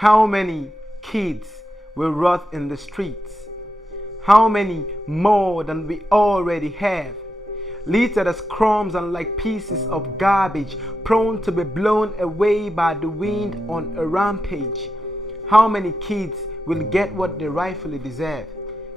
How many kids will rot in the streets? How many more than we already have? Littered as crumbs and like pieces of garbage, prone to be blown away by the wind on a rampage. How many kids will get what they rightfully deserve?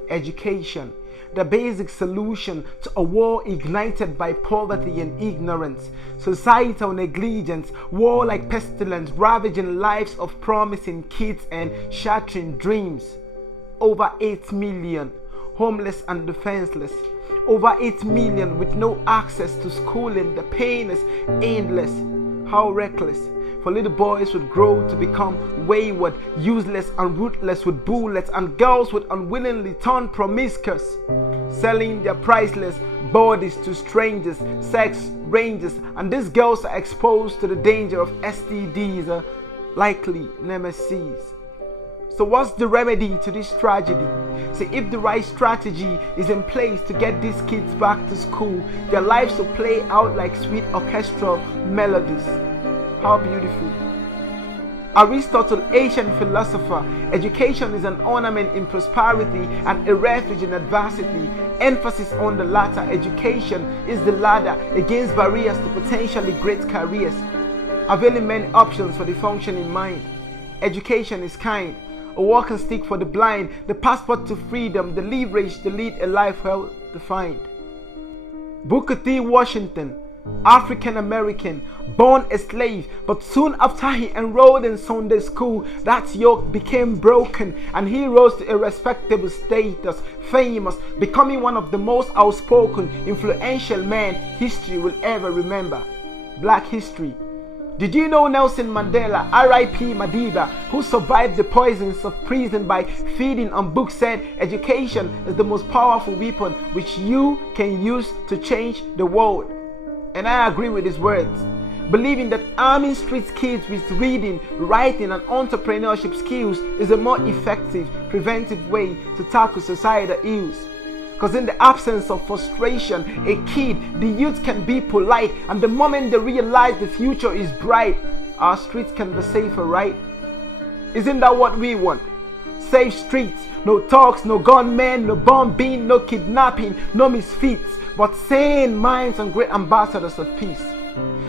Education, the basic solution to a war ignited by poverty and ignorance, societal negligence, war like pestilence, ravaging lives of promising kids and shattering dreams. Over 8 million homeless and defenseless. Over 8 million with no access to schooling. The pain is endless. How reckless. For little boys would grow to become wayward, useless and ruthless with bullets, and girls would unwillingly turn promiscuous, selling their priceless bodies to strangers, sex rangers, and these girls are exposed to the danger of STDs, likely nemesis. So what's the remedy to this tragedy? See, if the right strategy is in place to get these kids back to school, their lives will play out like sweet orchestral melodies. How beautiful. Aristotle, ancient philosopher, education is an ornament in prosperity and a refuge in adversity. Emphasis on the latter, education is the ladder against barriers to potentially great careers, availing many options for the functioning mind. Education is kind, a walking stick for the blind, the passport to freedom, the leverage to lead a life well defined. Booker T. Washington, African American, born a slave, but soon after he enrolled in Sunday school, that yoke became broken and he rose to a respectable status, famous, becoming one of the most outspoken, influential men history will ever remember. Black history. Did you know Nelson Mandela, R.I.P. Madiba, who survived the poisons of prison by feeding on books, said education is the most powerful weapon which you can use to change the world? And I agree with his words, believing that arming street kids with reading, writing and entrepreneurship skills is a more effective, preventive way to tackle societal ills. Because in the absence of frustration, a kid, the youth can be polite, and the moment they realize the future is bright, our streets can be safer, right? Isn't that what we want? Safe streets, no talks, no gunmen, no bombing, no kidnapping, no misfits, but sane minds and great ambassadors of peace.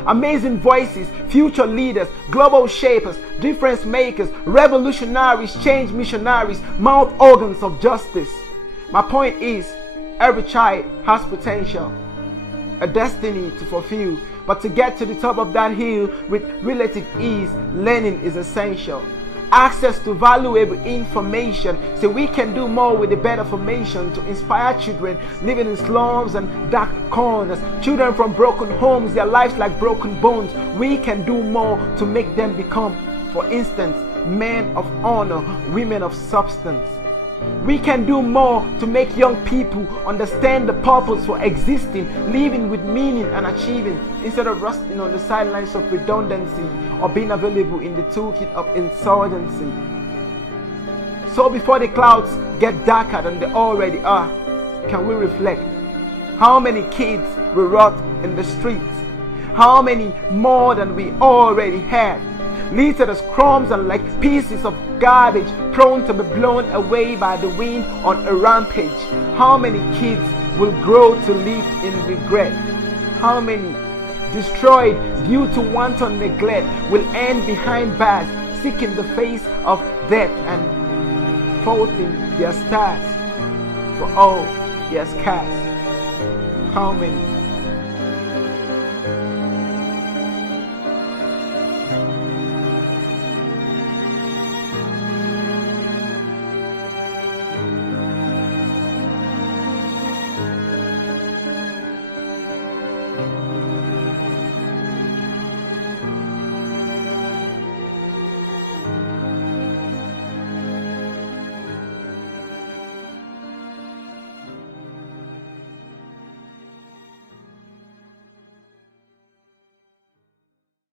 Amazing voices, future leaders, global shapers, difference makers, revolutionaries, change missionaries, mouth organs of justice. My point is, every child has potential, a destiny to fulfill, but to get to the top of that hill with relative ease, learning is essential. Access to valuable information, so we can do more with the better formation to inspire children living in slums and dark corners, children from broken homes, their lives like broken bones. We can do more to make them become, for instance, men of honor, women of substance. We can do more to make young people understand the purpose for existing, living with meaning and achieving, instead of rusting on the sidelines of redundancy or being available in the toolkit of insurgency. So before the clouds get darker than they already are, can we reflect? How many kids will rot in the streets? How many more than we already have? Littered as crumbs and like pieces of garbage, prone to be blown away by the wind on a rampage. How many kids will grow to live in regret? How many, destroyed due to wanton neglect, will end behind bars, seeking the face of death and faulting their stars for all he has cast? How many?